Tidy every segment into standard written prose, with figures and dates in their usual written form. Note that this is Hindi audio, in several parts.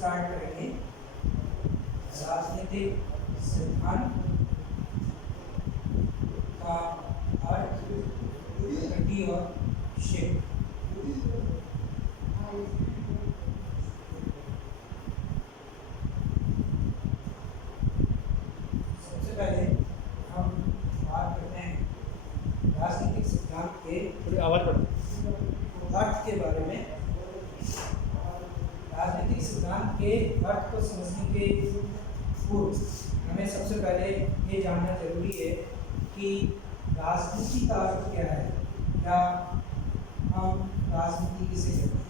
स्टार्ट करेंगे। राजनीतिक सिद्धांत का अर्थ, गति और शेप। सबसे पहले हम बात करते हैं राजनीतिक सिद्धांत के अर्थ के बारे में। राजनीतिक सिद्धांत के अर्थ को समझने के पूर्व हमें सबसे पहले ये जानना जरूरी है कि राजनीति का अर्थ क्या है, या हम राजनीति किसे कहते हैं।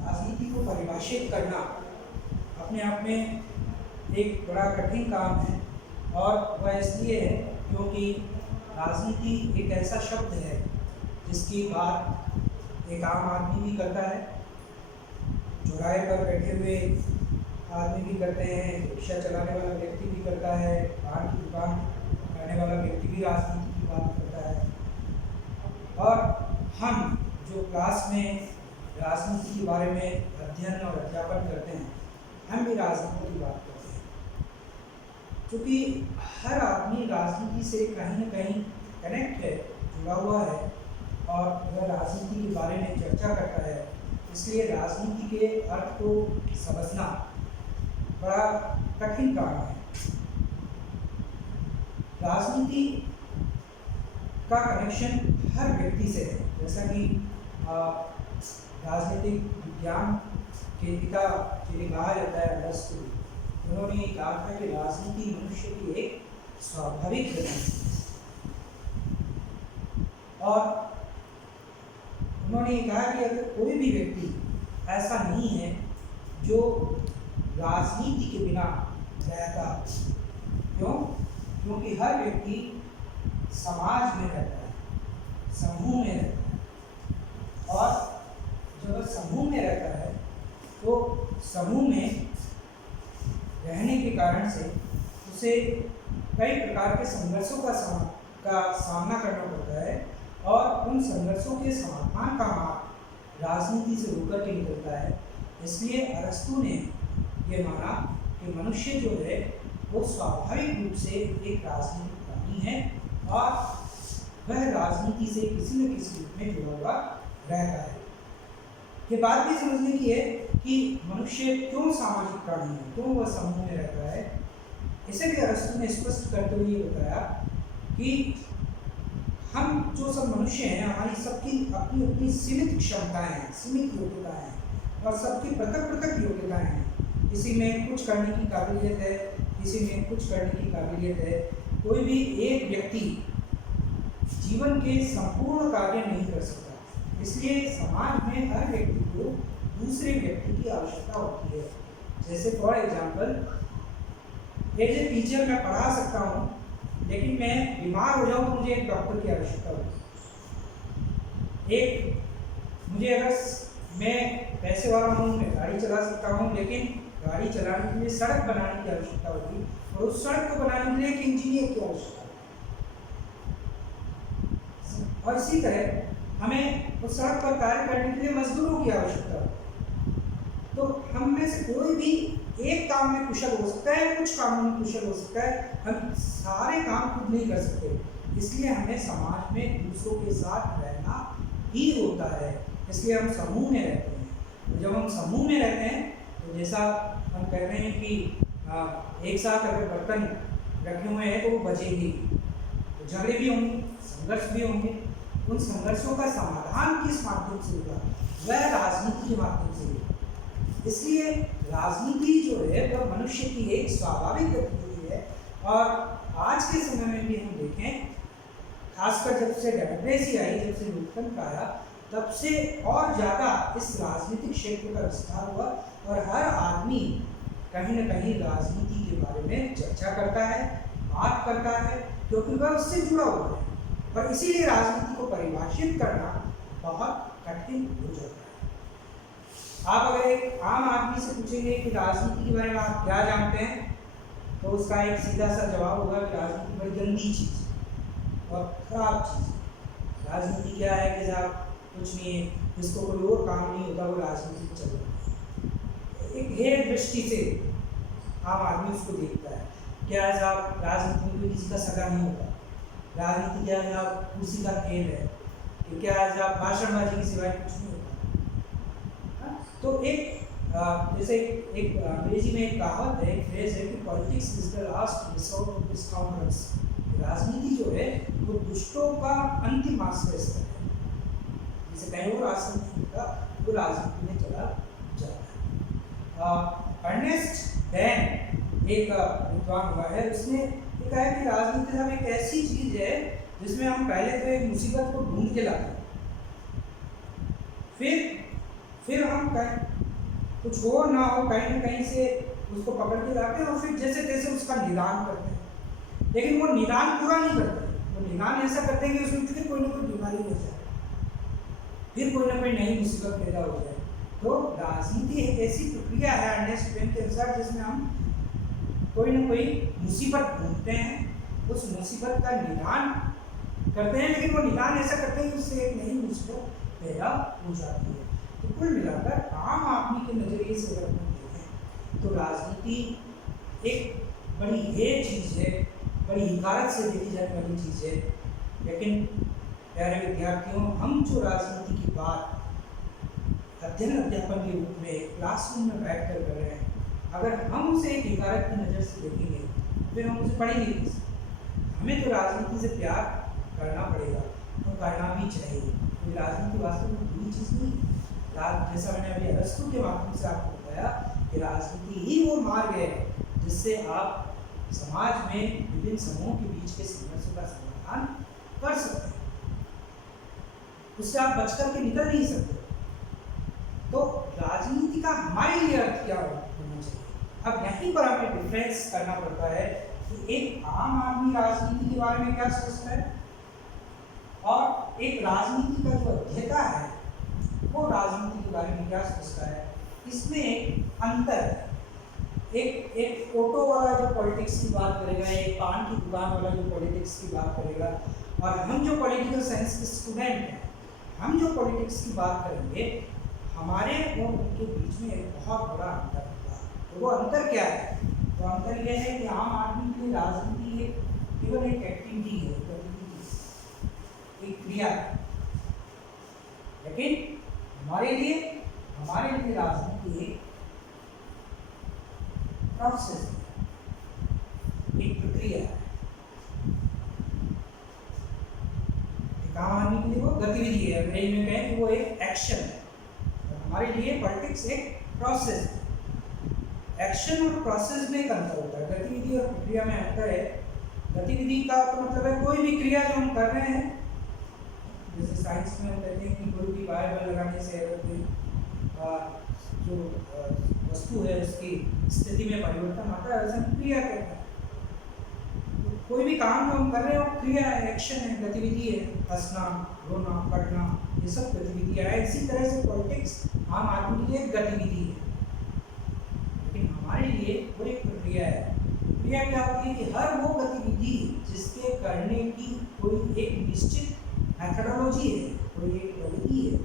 राजनीति को परिभाषित करना अपने आप में एक बड़ा कठिन काम है, और वह इसलिए है क्योंकि राजनीति एक ऐसा शब्द है जिसकी बात एक आम आदमी भी करता है, चौराहे पर बैठे हुए आदमी भी करते हैं, रिक्शा चलाने वाला व्यक्ति भी करता है, पान की दुकान करने वाला व्यक्ति भी राजनीति की बात करता है, और हम जो क्लास में राजनीति के बारे में अध्ययन और अध्यापन करते हैं, हम भी राजनीति की बात करते हैं। क्योंकि हर आदमी राजनीति से कहीं न कहीं कनेक्ट है, जुड़ा हुआ है, और वह राजनीति के बारे में चर्चा करता है। इसलिए राजनीति के अर्थ को समझना बड़ा कठिन काम है। राजनीति का कनेक्शन हर व्यक्ति से है। जैसा कि राजनीतिक विज्ञान के पिता जिन्हें कहा जाता है अरस्तु, उन्होंने कहा था कि राजनीति मनुष्य की एक स्वाभाविक गति है, और उन्होंने कहा कि अगर कोई भी व्यक्ति ऐसा नहीं है जो राजनीति के बिना रहता। क्यों? क्योंकि हर व्यक्ति समाज में रहता है, समूह में रहता है, और जब वह समूह में रहता है तो समूह में रहने के कारण से उसे कई प्रकार के संघर्षों का सामना करना पड़ता है, और उन संघर्षों के समाधान का मार्ग राजनीति से होकर के निकलता है। इसलिए अरस्तु ने यह माना कि मनुष्य जो है वो स्वाभाविक रूप से एक राजनीतिक प्राणी है, और वह राजनीति से किसी न किसी रूप में जुड़ा हुआ रहता है। ये बात भी समझने की है कि मनुष्य क्यों सामाजिक प्राणी है, क्यों वह समूह में रहता है। इसे भी अरस्तु ने स्पष्ट करते हुए बताया कि हम जो सब मनुष्य हैं, हमारी सबकी अपनी अपनी सीमित क्षमताएं हैं, सीमित योग्यताएं हैं, और सबकी पृथक पृथक योग्यताएं हैं। किसी में कुछ करने की काबिलियत है, किसी में कुछ करने की काबिलियत है। कोई भी एक व्यक्ति जीवन के संपूर्ण कार्य नहीं कर सकता। इसलिए समाज में हर व्यक्ति को दूसरे व्यक्ति की आवश्यकता होती है। जैसे for example, as a teacher मैं पढ़ा सकता हूँ, लेकिन मैं बीमार हो जाऊँ तो मुझे एक डॉक्टर की आवश्यकता होगी। मुझे अगर मैं पैसे वाला हूँ, मैं गाड़ी चला सकता हूँ, लेकिन गाड़ी चलाने के लिए सड़क बनाने की आवश्यकता होगी, और उस सड़क को बनाने के लिए एक इंजीनियर की आवश्यकता होगी। और इसी तरह हमें उस सड़क पर कार्य करने के लिए मजदूरों की आवश्यकता होगी। तो हम में से कोई भी एक काम में कुशल हो सकता है, कुछ कामों में कुशल हो सकता है, हम सारे काम खुद नहीं कर सकते। इसलिए हमें समाज में दूसरों के साथ रहना ही होता है। इसलिए हम समूह में रहते हैं। तो जब हम समूह में रहते हैं तो जैसा हम कहते हैं कि एक साथ अगर बर्तन रखे हुए हैं तो वो बचेंगे, तो झगड़े भी होंगे, संघर्ष भी होंगे। उन संघर्षों का समाधान किस माध्यम से होगा? वह राजनीति के माध्यम से होगा। इसलिए राजनीति जो है वह मनुष्य की एक स्वाभाविक गतिविधि है, और आज के समय में भी हम देखें, खासकर जब से डेमोक्रेसी आई, जब से लोकतंत्र आया, तब से और ज़्यादा इस राजनीतिक क्षेत्र का विस्तार हुआ, और हर आदमी कहीं न कहीं राजनीति के बारे में चर्चा करता है, बात करता है, क्योंकि वह उससे जुड़ा हुआ है। और इसीलिए राजनीति को परिभाषित करना बहुत कठिन हो जाता है। आप अगर एक आम आदमी से पूछेंगे कि राजनीति के बारे में आप क्या जानते हैं, तो उसका एक सीधा सा जवाब होगा कि राजनीति बड़ी गंदी चीज़ और खराब चीज़। राजनीति क्या है कि साहब कुछ नहीं है, जिसको कोई और काम नहीं होता वो राजनीति चल रहा है। एक हेय दृष्टि से आम आदमी उसको देखता है। क्या है साहब, राजनीति में कोई किसी का सगा नहीं होता, राजनीति क्या है साहब, कुर्सी का खेल है, कि क्या है साहब, भाषणबाजी के सिवाय कुछ नहीं होता। हाँ? तो एक जैसे एक अंग्रेजी में एक कहावत है, एक फ्रेज है कि politics is the last resort of the scoundrels. राजनीति जो है वो दुष्टों का अंतिम आश्रय स्थल है, जिसे कहीं और आश्रय नहीं होता वो राजनीति में चला जाता है। अर्नेस्ट बेन एक विद्वान हुआ है, उसने ये कहा है कि राजनीति हम एक ऐसी चीज है जिसमें हम पहले तो एक मुसीबत को ढूंढ के लाते हैं, फिर हम कुछ हो ना हो कहीं ना कहीं से उसको पकड़ के लाते हैं और फिर जैसे तैसे उसका निदान करते हैं। लेकिन वो निदान पूरा नहीं करते, वो निदान ऐसा करते हैं कि उसमें फिर कोई ना कोई बीमारी हो जाए, फिर कोई ना कोई नई मुसीबत पैदा हो जाए। तो राजनीति एक ऐसी प्रक्रिया है अर्नेस्ट बेन के अनुसार जिसमें हम कोई ना कोई मुसीबत ढूंढते हैं, उस मुसीबत का निदान करते हैं, लेकिन वो निदान ऐसा करते हैं कि उससे एक नई मुसीबत पैदा हो जाती है। तो कुल मिलाकर आम आदमी के नजरिए से अगर हम देखें तो राजनीति एक बड़ी हेय चीज़ है, बड़ी हिकारत से देखी जाने वाली चीज़ है। लेकिन प्यारे विद्यार्थियों, हम जो राजनीति की बात अध्ययन अध्यापन के रूप में क्लासरूम में बैठ कर रहे हैं, अगर हम उसे एक हिकारत की नज़र से देखेंगे फिर हम उसे पढ़ेंगे नहीं। हमें तो राजनीति से प्यार करना पड़ेगा और करना भी चाहिए, क्योंकि राजनीति वास्तव में बुरी चीज़ नहीं है। जैसा मैंने अभी अरस्तु के माध्यम से आपको बताया कि राजनीति ही वो मार्ग है जिससे आप समाज में विभिन्न समूहों के बीच के संघर्षों का समाधान कर सकते हैं, उससे आप बचकर के निकल नहीं सकते। तो राजनीति का हमारे लिए अर्थ क्या होना चाहिए? अब यहीं पर हमें डिफरेंस करना पड़ता है कि एक आम आदमी राजनीति के बारे में क्या सोचता है और एक राजनीति का जो अध्येता है वो राजनीति के बारे में क्या सोचता है। इसमें एक अंतर है। एक ऑटो वाला जो पॉलिटिक्स की बात करेगा, एक पान की दुकान वाला जो पॉलिटिक्स की बात करेगा, और हम जो पॉलिटिकल साइंस के स्टूडेंट हैं, हम जो पॉलिटिक्स की बात करेंगे, हमारे और उनके बीच में एक बहुत बड़ा अंतर होगा। तो वो अंतर क्या है? वो अंतर यह है कि आम आदमी के लिए राजनीति केवल एक एक्टिविटी है, एक क्रिया है, लेकिन हमारे लिए राजनीति एक प्रोसेस है, एक प्रक्रिया है। आम आदमी के लिए वो गतिविधि है, अंग्रेजी में कहें कि वो एक एक्शन है। हमारे लिए पॉलिटिक्स एक प्रोसेस है। एक्शन और प्रोसेस में एक अंतर होता है, गतिविधि और प्रक्रिया में अंतर है। गतिविधि का तो मतलब है कोई भी क्रिया जो हम कर रहे हैं, जैसे साइंस में हम कहते हैं कि कोई भी वायर बल लगाने से अगर कोई जो वस्तु है उसकी स्थिति में परिवर्तन आता है, वैसे हम क्रिया कहते हैं। तो कोई भी काम जो हम कर रहे हैं वो क्रिया है, एक्शन है, गतिविधि है। हंसना, रोना, पढ़ना, ये सब गतिविधियाँ हैं। इसी तरह से पॉलिटिक्स आम आदमी के लिए गतिविधि है, लेकिन हमारे लिए वो एक प्रक्रिया है। प्रक्रिया क्या होती है कि हर वो गतिविधि जिसके करने की कोई एक निश्चित मेथडोलॉजी है, कोई एक प्रविधि है,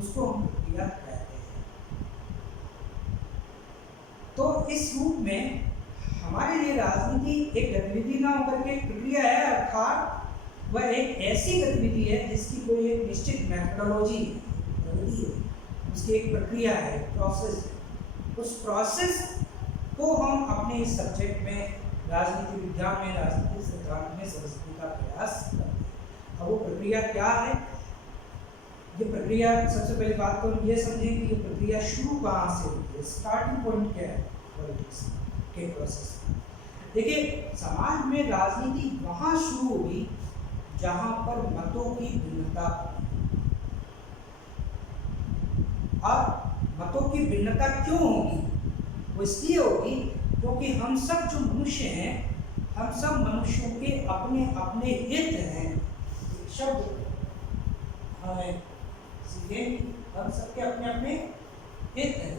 उसको हम प्रक्रिया कहते हैं। तो इस रूप में हमारे लिए राजनीति एक गतिविधि ना होकर के एक प्रक्रिया है, अर्थात वह एक ऐसी गतिविधि है जिसकी कोई एक निश्चित मेथडोलॉजी है, प्रविधि है, उसकी एक प्रक्रिया है, प्रोसेस है। उस प्रोसेस को हम अपने इस सब्जेक्ट में, राजनीति विज्ञान में, राजनीतिक सिद्धांत में समझने का प्रयास करते हैं। अब वो प्रक्रिया क्या है? ये प्रक्रिया, सबसे पहले बात तो हम ये समझें कि ये प्रक्रिया शुरू कहाँ से होती है, स्टार्टिंग पॉइंट क्या है पॉलिटिक्स के प्रोसेस। देखिए, समाज में राजनीति वहाँ शुरू होगी जहाँ पर मतों की भिन्नता। और मतों की भिन्नता क्यों होगी? वो इसलिए होगी क्योंकि हम सब जो मनुष्य हैं, हम सब मनुष्यों के अपने अपने हित हैं। शब्द हमें हम सबके अपने अपने हित हैं,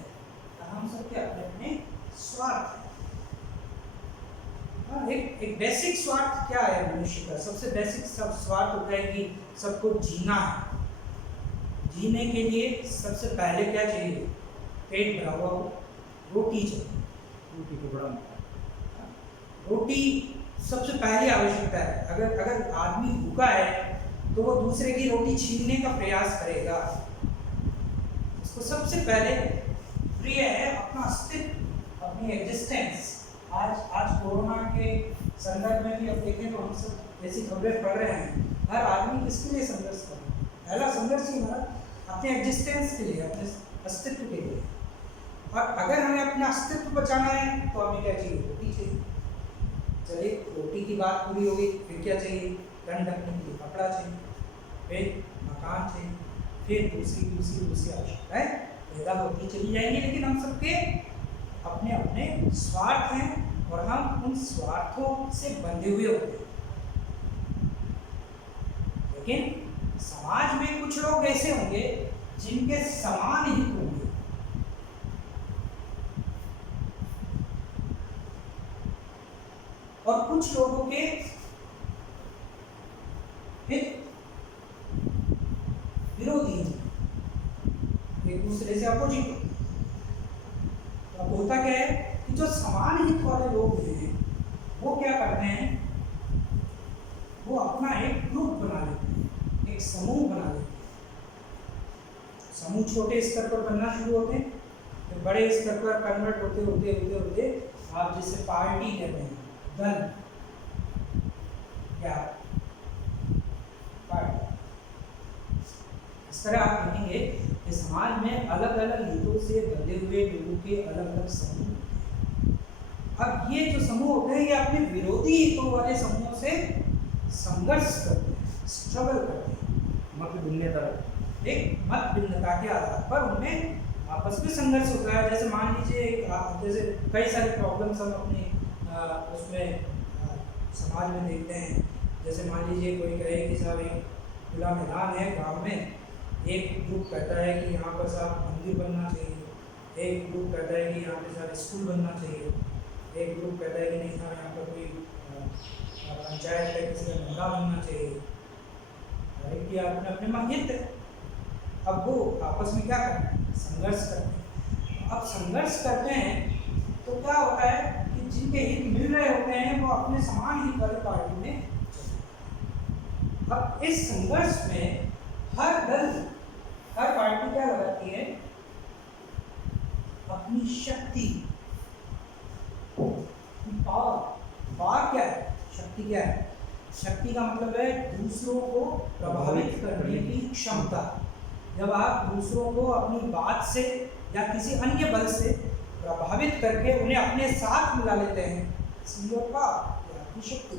हम सबके अपने अपने स्वार्थ हैं। एक बेसिक स्वार्थ क्या है मनुष्य का? सबसे बेसिक सब स्वार्थ होता है कि सबको जीना है, जीने के लिए सबसे पहले क्या चाहिए? पेट भरा हुआ हो, रोटी चाहिए। रोटी को बड़ा रोटी सबसे पहली आवश्यकता है। अगर अगर आदमी भूखा है तो वो दूसरे की रोटी छीनने का प्रयास करेगा। उसको सबसे पहले प्रिय है अपना अस्तित्व, अपनी एग्जिस्टेंस। आज कोरोना के संदर्भ में भी अब देखें तो हम सब ऐसी खबरें पढ़ रहे हैं। हर आदमी किसके लिए संघर्ष कर रहा है? पहला संघर्ष ही हमारा अपने एग्जिस्टेंस के लिए, अपने अस्तित्व के लिए। और अगर हमें अपना अस्तित्व बचाना है तो हमें क्या चाहिए? रोटी चाहिए। चलिए, रोटी की बात पूरी हो गई, फिर क्या चाहिए? तन ढकने के लिए कपड़ा चाहिए, फिर मकान चाहिए, फिर दूसरी आवश्यकताएं पैदा होती चली जाएंगी। लेकिन हम सबके अपने अपने स्वार्थ हैं और हम उन स्वार्थों से बंधे हुए होते हैं। लेकिन समाज में कुछ लोग ऐसे होंगे जिनके समान हित होंगे, और कुछ लोगों के हित विरोधी हैं, एक दूसरे से अपोजिट होते हैं। अब होता क्या है कि जो समान हित वाले लोग हैं वो क्या करते हैं? वो अपना एक ग्रुप बना लेते हैं, एक समूह बना लेते हैं। समूह छोटे स्तर पर बनना शुरू होते हैं, फिर बड़े स्तर पर कन्वर्ट होते होते होते होते आप जिसे पार्टी कहते हैं, दल, क्या पार्टी। इस तरह आप देखेंगे कि समाज में अलग अलग हितों से बंधे हुए लोगों के अलग अलग समूह होते हैं। अब ये जो समूह होते हैं ये अपने विरोधी हितों वाले समूहों से संघर्ष करते हैं, स्ट्रगल करते हैं। मत भिन्नता, एक मत भिन्नता के आधार पर उनमें आपस में संघर्ष होता है। जैसे मान लीजिए जैसे कई सारे प्रॉब्लम्स हम अपने उसमें समाज में देखते हैं। जैसे मान लीजिए कोई कहे कि साहब एक खुला मैदान है गांव में, एक ग्रुप कहता है कि यहाँ पर साहब मंदिर बनना चाहिए, एक ग्रुप कहता है कि यहाँ पे साहब स्कूल बनना चाहिए, एक ग्रुप कहता है कि नहीं साहब यहाँ पर कोई पंचायत है, किसी का नंगा बनना चाहिए। हर एक के अपने अपने हित है। अब वो आपस में क्या करते हैं? संघर्ष करते हैं। अब संघर्ष करते हैं तो क्या होता है कि जिनके हित मिल रहे होते हैं वो अपने समान हित वाली पार्टी में। अब इस संघर्ष में हर दल, हर पार्टी क्या लगाती है? अपनी शक्ति, पावर क्या है? शक्ति क्या है? शक्ति का मतलब है दूसरों को प्रभावित करने की क्षमता। जब आप दूसरों को अपनी बात से या किसी अन्य बल से प्रभावित करके उन्हें अपने साथ मिला लेते हैं, इसलिए आपकी शक्ति।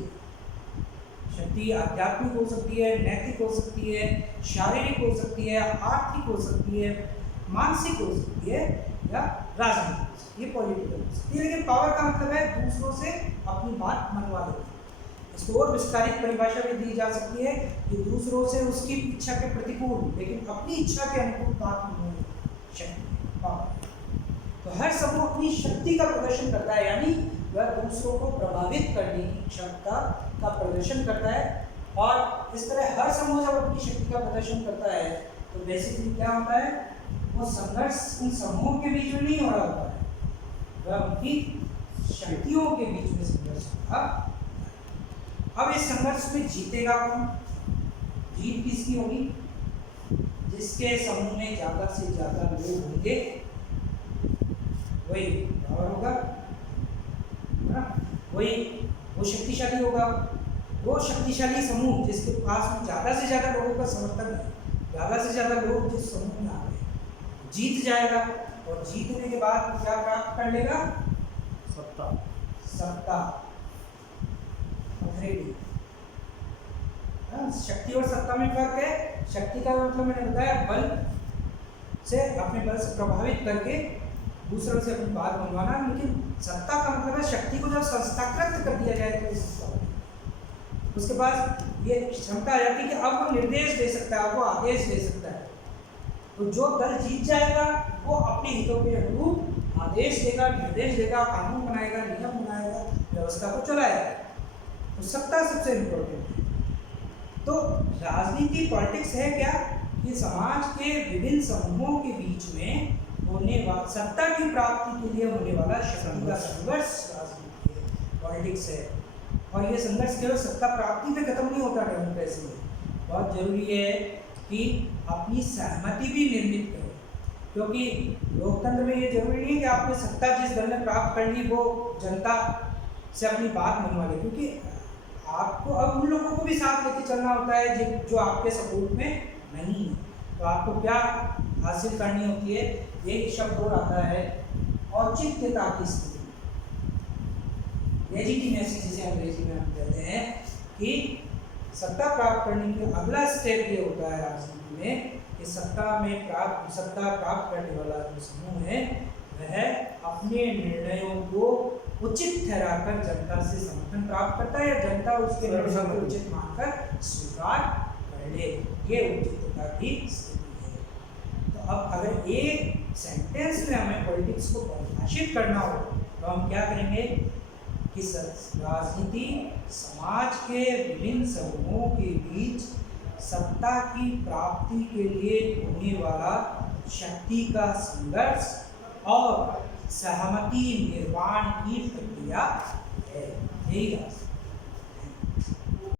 शक्ति आध्यात्मिक हो सकती है, नैतिक हो सकती है, शारीरिक हो सकती है, आर्थिक हो सकती है, मानसिक हो सकती है, या राजनीतिक हो सकती है, पॉलिटिकल हो सकती है। लेकिन पावर का मतलब है दूसरों से अपनी बात मनवा लेना। इसको और विस्तारित परिभाषा भी दी जा सकती है कि दूसरों से उसकी इच्छा के प्रतिकूल लेकिन अपनी इच्छा के अनुकूल बात मनवाने शक्ति, पावर। तो हर समूह अपनी शक्ति का प्रदर्शन करता है, यानी वह दूसरों को प्रभावित करने की क्षमता का प्रदर्शन करता है। और इस तरह हर समूह जब अपनी शक्ति का प्रदर्शन करता है तो बेसिकली क्या होता है? वो संघर्ष उन समूहों के बीच में नहीं हो रहा होता है, वह उनकी शक्तियों के बीच में संघर्ष होता है। अब इस संघर्ष में जीतेगा कौन? जीत किसकी होगी? जिसके समूह में ज्यादा से ज्यादा लोग होंगे वही पावर होगा, वही वो शक्तिशाली होगा। वो शक्तिशाली समूह जिसके पास में ज्यादा से ज्यादा लोगों का समर्थन है, ज्यादा से ज्यादा लोग जिस समूह में आ रहे हैं, जीत जाएगा। और जीतने के बाद क्या प्राप्त कर लेगा? सत्ता, सत्ता, अथॉरिटी। शक्ति और सत्ता में फर्क है। शक्ति का मतलब मैंने बताया बल से, अपने बल से प्रभावित करके दूसरों से अपनी बात मनवाना। लेकिन सत्ता का मतलब है शक्ति को जब संस्थाकृत कर दिया जाए तो सत्ता होगी। उसके बाद ये क्षमता आ जाती है कि अब वो निर्देश दे सकता है, अब वो आदेश दे सकता है। तो जो दल जीत जाएगा वो अपने हितों के अनुरूप आदेश देगा, निर्देश देगा, कानून बनाएगा, नियम बनाएगा, व्यवस्था को चलाएगा। तो सत्ता सबसे इम्पोर्टेंट है। तो राजनीति, पॉलिटिक्स है क्या? कि समाज के विभिन्न समूहों के बीच में होने वाला सत्ता की प्राप्ति के लिए होने वाला शक्ति का संघर्ष राजनीति है, पॉलिटिक्स है। और ये संघर्ष केवल सत्ता प्राप्ति पे खत्म नहीं होता डेमोक्रेसी में, बहुत जरूरी है कि अपनी सहमति भी निर्मित करें, क्योंकि लोकतंत्र में ये जरूरी नहीं है कि आपने सत्ता जिस दल ने प्राप्त कर ली वो जनता से अपनी बात मनवा ले, क्योंकि आपको अब उन लोगों को भी साथ लेके चलना होता है जो आपके सपोर्ट में नहीं है। तो आपको क्या हासिल करनी होती है, एक शब्द और आता है औचित्यता की स्थिति, लेजिटिमेसी जिसे अंग्रेजी में हम कहते हैं, कि सत्ता प्राप्त करने के अगला स्टेप ये होता है राजनीति में कि सत्ता प्राप्त करने वाला जो समूह है वह अपने निर्णयों को उचित ठहराकर जनता से समर्थन प्राप्त करता है या जनता उसके निर्णयों को उचित मानकर स्वीकार कर ले, ये उचितता की स्थिति है। तो अब अगर एक सेंटेंस में हमें पॉलिटिक्स को परिभाषित करना हो तो हम क्या करेंगे कि राजनीति समाज के विभिन्न समूहों के बीच सत्ता की प्राप्ति के लिए होने वाला शक्ति का संघर्ष और सहमति निर्माण की प्रक्रिया है। यही